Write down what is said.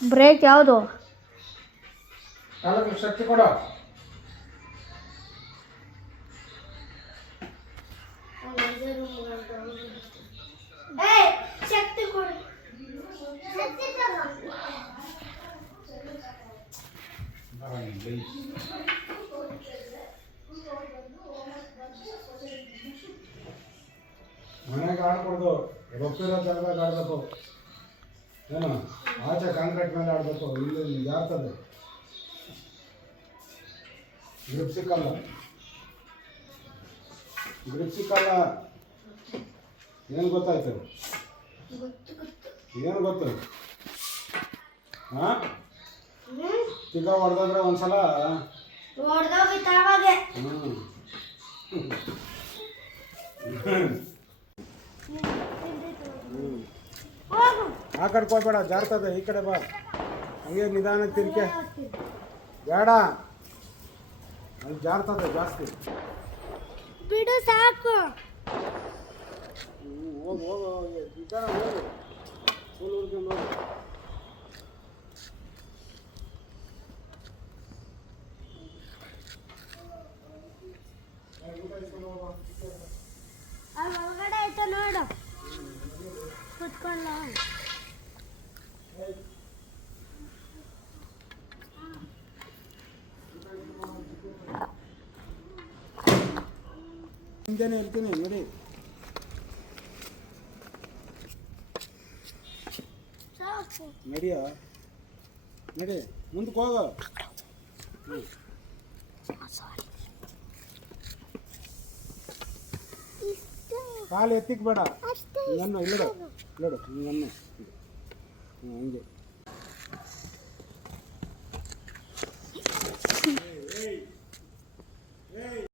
Break ಯಾವುದು? ಶಕ್ತಿ ಕೊಡ. ಶಕ್ತಿ ಕೊಡು. ಮನೆಗೆ ಆಡ್ಕೊಡ್ದು, ರೊಪ್ಪಿರೋ ಜಾಗದಾಗ ಆಡಬೇಕು. ಏನು ಆಚೆ ಕಾಂಕ್ರೀಟ್ ಮೇಲೆ ಆಡಬೇಕು. ಇಲ್ಲಿ ಜಾರ್ತದೆ, ಗ್ರಿಪ್ ಸಿಕ್ಕಲ್ಲ. ಏನು ಗೊತ್ತಾಯ್ತು? ಏನು ಗೊತ್ತು? ಹಾಂ, ಚಿಕ್ಕ ಹೊಡೆದ್ರೆ ಒಂದ್ಸಲ ಆ ಕಡೆ ಹೋಗ್ಬೇಡ, ಜಾರ್ತದೆ. ಈ ಕಡೆ ಬಾ, ಹಂಗೆ ನಿಧಾನಕ್ಕೆ ತಿರ್ಕೆ. ಬೇಡ, ಅಲ್ಲಿ ಜಾರ್ತದೆ ಜಾಸ್ತಿ. ಬಿಡು ಸಾಕು. ಹೋಗು ಹೋಗು, ನಿಧಾನ ಹೋಗು. ಫುಲ್ ಹುಡ್ಕೊಂಡು ಹೋಗು. ಒಳಗಡೆ ಆಯ್ತಾ ನೋಡು, ಕುತ್ಕೊಳ್ಳ. ಮುಂಜಾನೆ ಇರ್ತೀನಿ ನೋಡಿ. ನಡಿಯ ನಡಿ, ಮುಂದಕ್ಕೆ ಹೋಗು. ಕಾಲು ಎತ್ತಿಕ್ ಬೇಡ. ಹಿಂಗನ್ನು ಇಲ್ಲಡು ಇಲ್ಲಡು, ಹಿಂಗನ್ನು